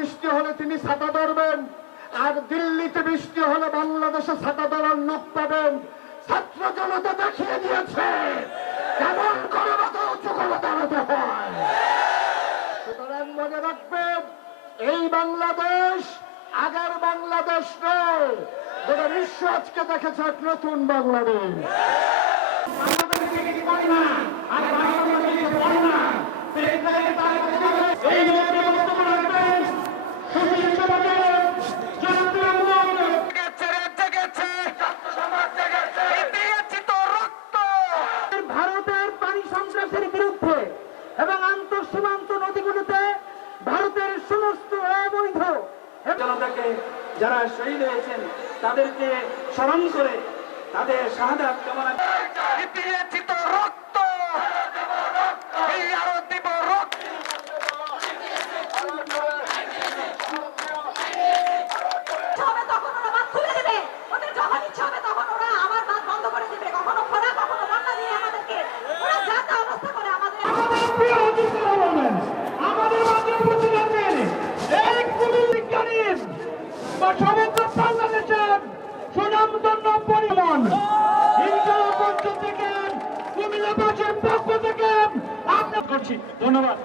বৃষ্টি হলে তিনি ছাতা ধরবেন, আর দিল্লিতে বৃষ্টি হলে বাংলাদেশে ছাতা ধরার লোক পাবেন। ছাত্র জনতা দেখিয়ে দিয়েছে কেমন করে মাথা উঁচু করে দাঁড়াতে হয়। সুতরাং মনে রাখবেন, এই বাংলাদেশ আগের বাংলাদেশ নয়, গোটা বিশ্ব আজকে দেখেছে এক নতুন বাংলাদেশ। ভারতের পানি সন্ত্রাসের বিরুদ্ধে এবং আন্তঃসীমান্ত নদীগুলোতে ভারতের সমস্ত অবৈধ জনতাকে যারা শহীদ হয়েছেন তাদেরকে স্মরণ করে তাদের শাহাদাত কামনা সমগ্র বাংলাদেশের সুনামধন্য পরিমাণ ইনশাআল্লাহ পক্ষ থেকে কুমিল্লাবাসীর পক্ষ থেকে আপনার করছি। ধন্যবাদ।